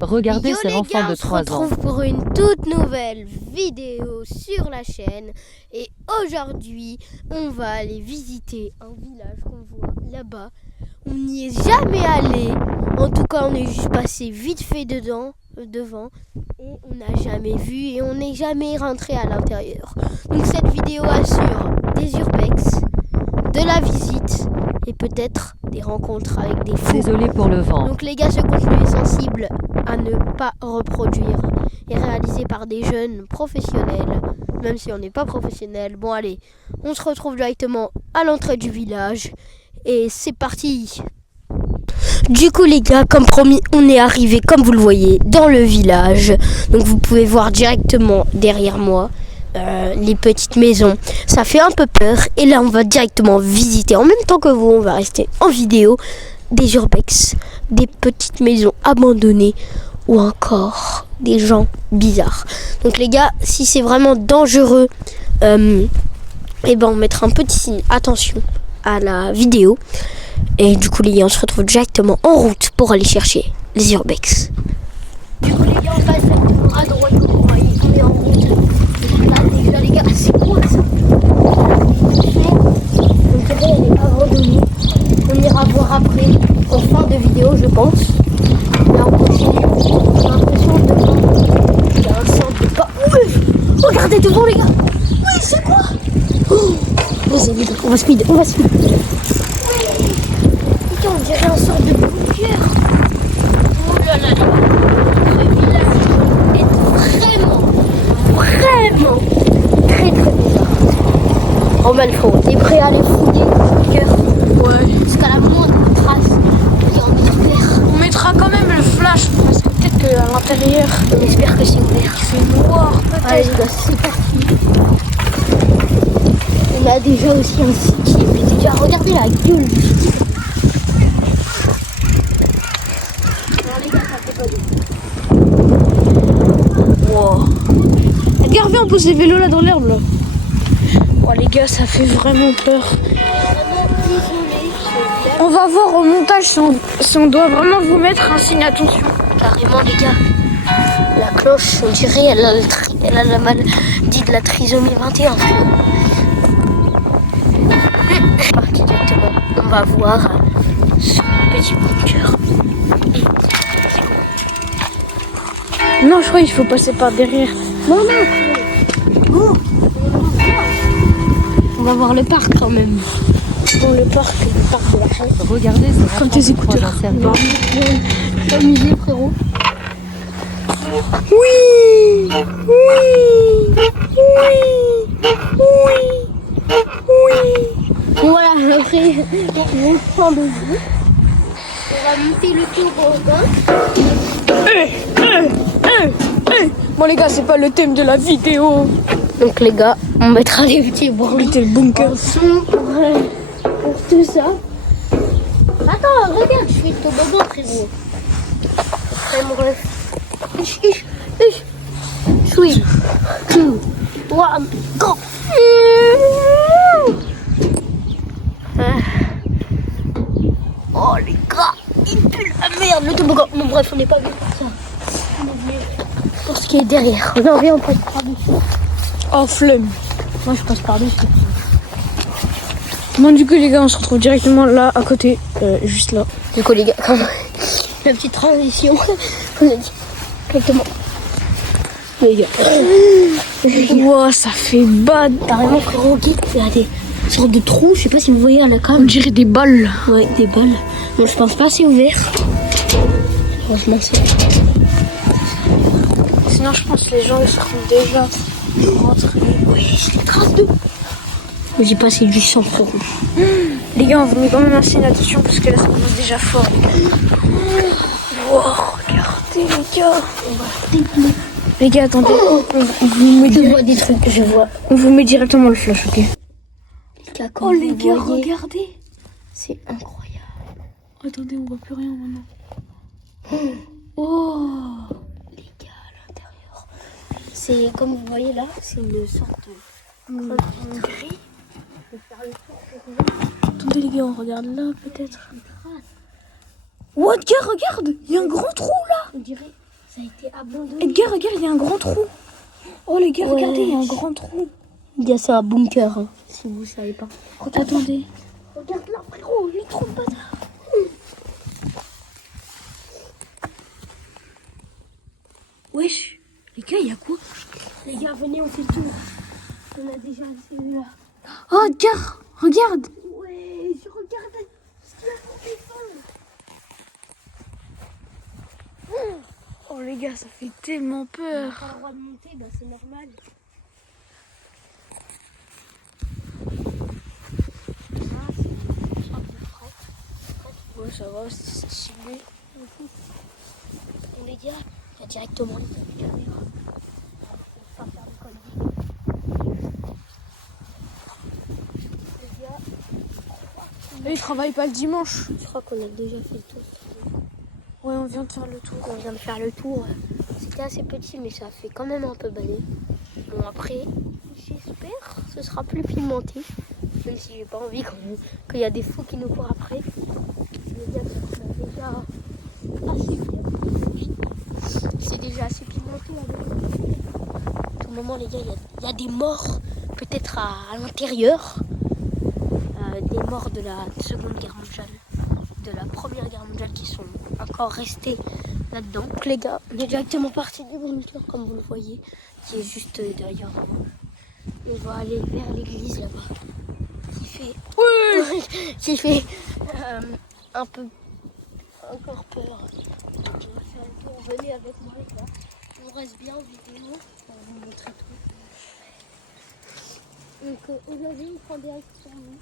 Regardez Yo ces les enfants gars, de on se 3 ans. retrouve pour une toute nouvelle vidéo sur la chaîne. Et aujourd'hui, on va aller visiter un village qu'on voit là-bas. On n'y est jamais allé. En tout cas, on est juste passé vite fait devant. Et on n'a jamais vu et on n'est jamais rentré à l'intérieur. Donc cette vidéo assure des urbex, de la visite et peut-être des rencontres avec des fous. Désolé pour le vent. Donc les gars, ce contenu est sensible à ne pas reproduire et réalisé par des jeunes professionnels, même si on n'est pas professionnel. Bon allez, on se retrouve directement à l'entrée du village et c'est parti. Du coup les gars, comme promis, on est arrivé, comme vous le voyez, dans le village. Donc vous pouvez voir directement derrière moi les petites maisons. Ça fait un peu peur et là on va directement visiter en même temps que vous. On va rester en vidéo des urbex, des petites maisons abandonnées ou encore des gens bizarres. Donc les gars, si c'est vraiment dangereux, on mettra un petit signe attention à la vidéo. Et du coup les gars, on se retrouve directement en route pour aller chercher les urbex. Du coup les gars, on passe à droite comme vous voyez, on est en route. Là déjà les gars, c'est quoi ça? On dirait elle est abandonnée. On ira voir après, en fin de vidéo je pense. Là on continue, j'ai l'impression de voir il y a un centre de pas. Oui, regardez devant les gars. Oui, c'est quoi? Oh, on va speed. Oui. On dirait un sort de bunker. Oh là là. Ce village est vraiment très bizarre. Romain, t'es prêt à aller fouiller le bunker? Ouais. Jusqu'à la moindre trace de bunker. On mettra quand même le flash parce que peut-être qu'à l'intérieur On espère que c'est ouvert. c'est noir Allez peut-être. les gars, c'est parti. On a déjà aussi un site qui est déjà. Regardez la gueule du site. Wow. Regarde, viens, on pose les vélos là dans l'herbe là. Oh les gars, ça fait vraiment peur. On va voir au montage si on doit vraiment vous mettre un signe attention. Carrément les gars, la cloche, on dirait elle a la maladie de la trisomie 21. C'est parti directement, on va voir ce petit bunker. Non, je crois qu'il faut passer par derrière. Non. On va voir le parc quand même. Dans le parc de la chaise. Regardez ces enfants Comme tes de 3 écouteurs. ans sérieux. Amusé frérot. Oui. Et voilà, après, on prend le jeu. On va monter le tour au bain. Bon les gars, c'est pas le thème de la vidéo. Donc les gars, on mettra les petits bruits. C'était le bunker. En son pour tout ça. Attends, regarde, je fais le toboggan frérot. Après mon rêve. Chouï. 2, 1, go. Oh les gars, il pue la merde le toboggan. Bon bref, on n'est pas venu pour ça. On est venu pour ce qui est derrière. Non, viens, on passe par-dessus. Oh flemme. Moi je passe par-dessus. Bon du coup les gars, on se retrouve directement là à côté, juste là. Du coup les gars, comme la petite transition, on a dit exactement. Les gars. Wow, ça fait bad. Carrément frérot, il y a des sortes de trous, je sais pas si vous voyez à la On cam. dirait des balles. Ouais, des balles. Bon, je pense pas c'est ouvert. Franchement c'est. Sinon je pense que les gens ils seront déjà rentrés. Oui, c'est des traces de. J'ai passé du sang frérot. Les gars, on vous met quand même un signe attention parce que là ça commence déjà fort. Wow, regardez les gars. Les gars, attendez. On vous met Je vois des trucs, je vois. on vous met directement le flash, ok? Les gars, comme Oh les vous gars, voyez, regardez. c'est incroyable. Attendez, on voit plus rien maintenant. Oh les gars à l'intérieur. C'est comme vous voyez là, c'est une sorte de gris. Je vais faire le tour pour voir. Attendez les gars, on regarde là peut-être. What, gars, regarde, il y a un grand trou là. On dirait Ça a été abandonné. Edgar, regarde, il y a un grand trou. Oh les gars, regardez, il y a un grand trou. Il y a ça un bunker, hein, si vous savez pas. Attendez. Regarde là, frérot, les trous de bâtard. Wesh, les gars, il y a quoi? Les gars, venez, on fait le tour. On a déjà assez là. Oh, Edgar, regarde. Ouais, je regarde ce qu'il y a pour défendre. Oh les gars, ça fait tellement peur. On n'a pas le droit de monter, bah c'est normal. Ouais, ça va, c'est stylé. On les dit, il y a directement les caméras. Faut pas faire de conneries. Les gars, Eux, ils travaillent pas le dimanche. je crois qu'on a déjà fait le tour. Ouais, on vient de faire le tour. On vient de faire le tour. C'était assez petit, mais ça fait quand même un peu balai. Bon, après, j'espère que ce sera plus pimenté. Même si j'ai pas envie qu'il y a des fous qui nous courent après. Je veux dire qu'on a déjà assez bien. C'est déjà assez pimenté là. À tout moment, les gars, il y a des morts, peut-être à l'intérieur. Des morts de la Seconde Guerre mondiale, de la Première Guerre mondiale qui sont encore restés là-dedans. Donc les gars, on est directement parti du bunker comme vous le voyez, qui est juste derrière moi. On va aller vers l'église là-bas, qui fait, qui fait un peu encore peur. On va faire un tour, venez avec moi les gars. On reste bien en vidéo pour vous montrer tout. Donc aujourd'hui, on prend direction nous.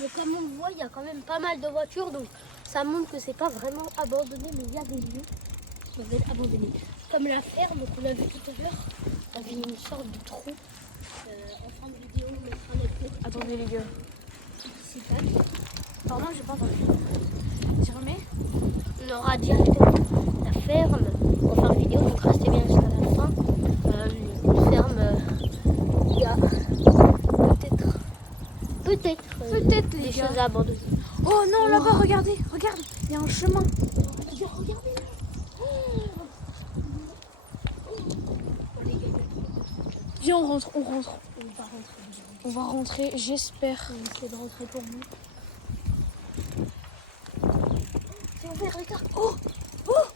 Mais comme on le voit, il y a quand même pas mal de voitures, donc ça montre que c'est pas vraiment abandonné, mais il y a des lieux qui peuvent être abandonnés. Comme la ferme qu'on a vu tout à l'heure, il y avait une sorte de trou. En fin de vidéo, on mettra les clés. Attendez les gars. C'est pas. Pardon, j'ai pas entendu. Tu remets? On aura directement la ferme. On va faire une vidéo, donc restez bien jusqu'à la fin. Une ferme, il y a peut-être les des gars. choses à abandonner. Oh non, là-bas, regardez, regarde, il y a un chemin. Regardez là. Viens, on rentre, on rentre. On va rentrer. On va rentrer, j'espère. On va essayer de rentrer pour vous. C'est ouvert, regarde. Oh, oh.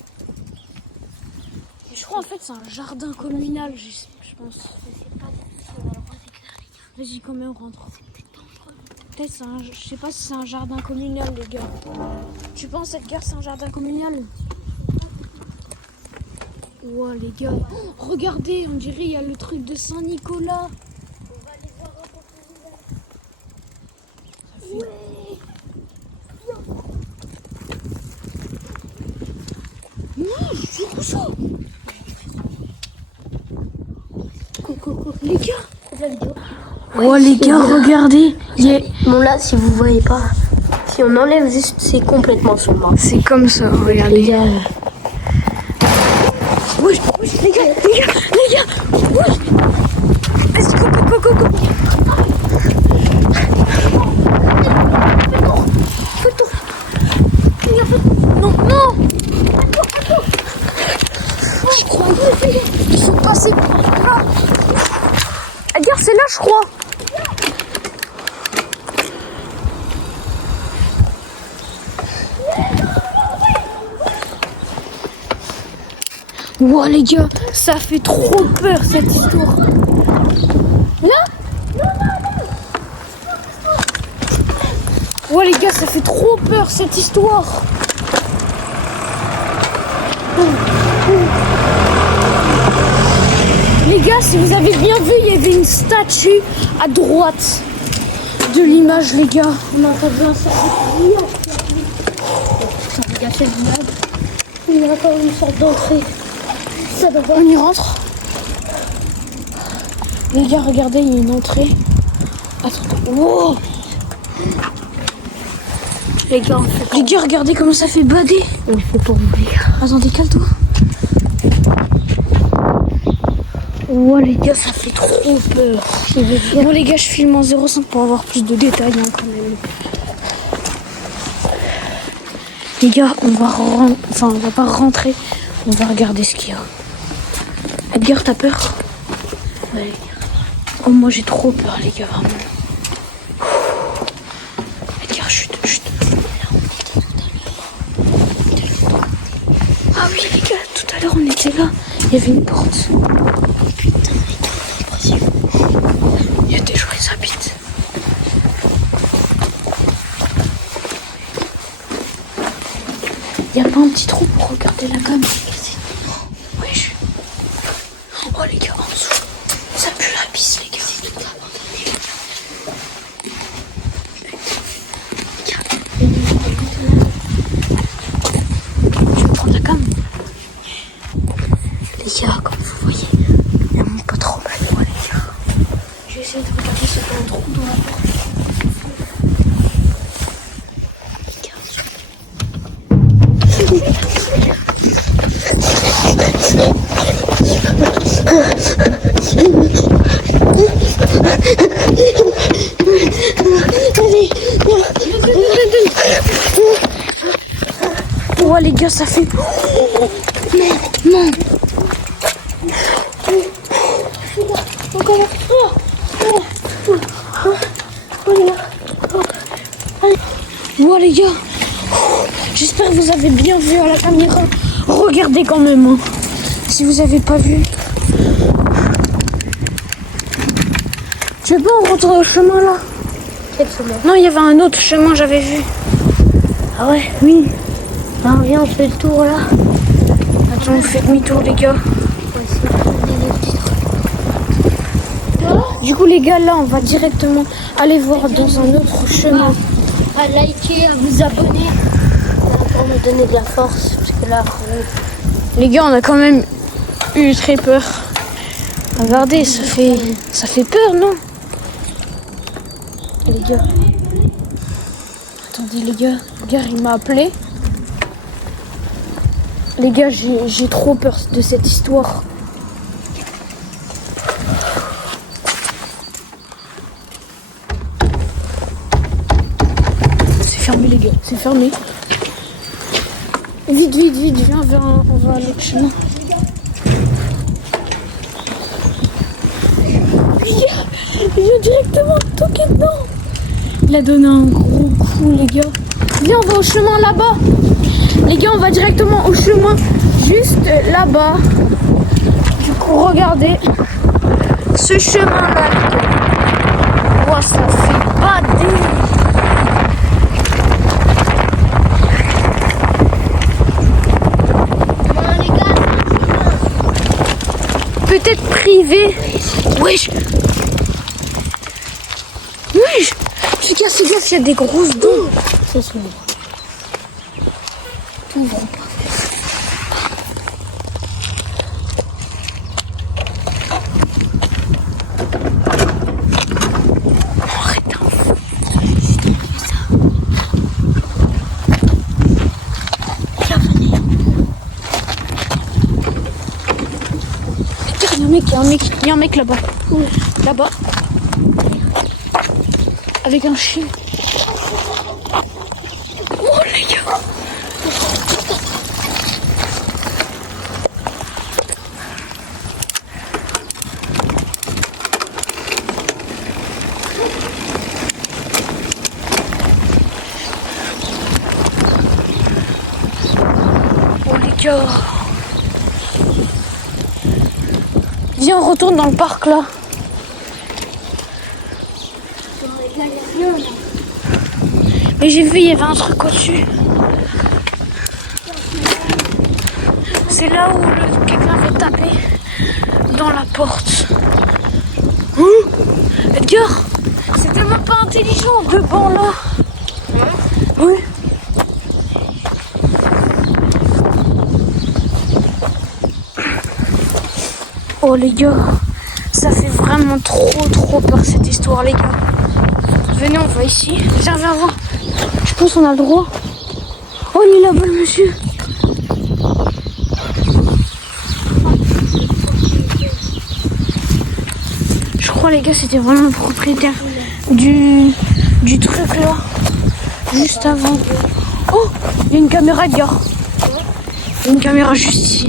Je crois en fait c'est un jardin communal, je pense. Je sais pas si on a le droit d'éclairer. Vas-y, combien on rentre? Peut-être c'est un, je sais pas si c'est un jardin communal les gars. Tu penses Edgar c'est un jardin communal? Ouah les gars, oh, regardez, on dirait il y a le truc de Saint-Nicolas. On va aller voir un peu plus ouvert. Ouais. Non, c'est quoi ça? Coucou, les gars. C'est la vidéo. Oh les gars, regardez. Bon là, si vous voyez pas, si on enlève juste, c'est complètement sombre. C'est comme ça, regardez. Les gars, Wesh, les gars, wesh. Vas-y, go. Non. Je crois qu'ils sont passés par là. Edgar, c'est là, je crois. Wow les gars, ça fait trop peur cette histoire. Là? Ouais les gars, ça fait trop peur cette histoire. Les gars, si vous avez bien vu, il y avait une statue à droite de l'image les gars. on a entendu un sort de ça veut gâcher l'image. Il y a encore une sorte d'entrée. Ça doit On y rentre. Les gars, regardez, il y a une entrée. Attends. Wow. Les gars, on fait Les gars, regardez comment ça fait bader. On le fait pour vous, les gars. Attendez, calme-toi. Oh les gars, ça fait trop peur. Bon les gars, je filme en 0,5 pour avoir plus de détails hein, quand même. Les gars, on va pas rentrer. On va regarder ce qu'il y a. Edgar, t'as peur? Ouais. Oh, moi j'ai trop peur, les gars, vraiment. Edgar, chut, chut. Ah oui, les gars, tout à l'heure on était là. Il y avait une porte. Putain, impossible. Il y a des gens, ils habitent. Il n'y a pas un petit trou pour regarder la cam? Wesh. Oh les gars, en dessous. Ça pue la pisse, les gars. C'est tout abandonné. Je vais prendre la cam. Les gars, comme vous voyez, il n'y a même pas trop mal de moi, les gars. Je vais essayer de regarder si il y a un trou dans la porte. Oh les gars, ça fait... Non. Oh les gars, j'espère que vous avez bien vu à la caméra. Regardez quand même, hein. Si vous avez pas vu. Je sais pas, on rentre au chemin là. Quel chemin? Non, il y avait un autre chemin, j'avais vu. Ah ouais? Oui. Ah, viens, on fait le tour là. Attends, on fait demi-tour, les gars. On va essayer de trouver des petits trucs. Du coup, les gars, là, on va directement aller voir dans un autre chemin. À liker, à vous abonner. Pour me donner de la force. Parce que là, Les gars, on a quand même eu très peur. Regardez, ça fait peur, non? Les gars. Attendez, les gars. Regarde, il m'a appelé. Les gars, j'ai trop peur de cette histoire. C'est fermé, les gars. C'est fermé. Vite, vite, vite. Viens, on va à l'autre chemin. Il vient directement toquer dedans. Il a donné un gros coup, les gars. Viens, on va au chemin là-bas. Les gars, on va directement au chemin juste là-bas. Du coup, regardez. Ce chemin-là, les gars. Oh, ça fait bader. Peut-être privé. Wesh. Wesh. Fais gaffe, il y a des grosses dents. ça s'ouvre. T'ouvres pas. Il y a un mec là-bas. Là-bas. Avec un chien. Oh les gars. Oh les gars. Viens, on retourne dans le parc là. Mais j'ai vu, il y avait un truc au-dessus. C'est là où quelqu'un avait tapé dans la porte. Edgar, c'est tellement pas intelligent de banc là. Oui. Oh les gars, ça fait vraiment trop peur cette histoire les gars. Venez, on va ici. Viens voir. Je pense qu'on a le droit. Oh, il est là-bas le monsieur. Je crois les gars, c'était vraiment le propriétaire du truc là. Juste avant. Oh, il y a une caméra de gars. Une caméra juste ici.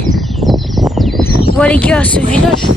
Voilà les gars, ce village.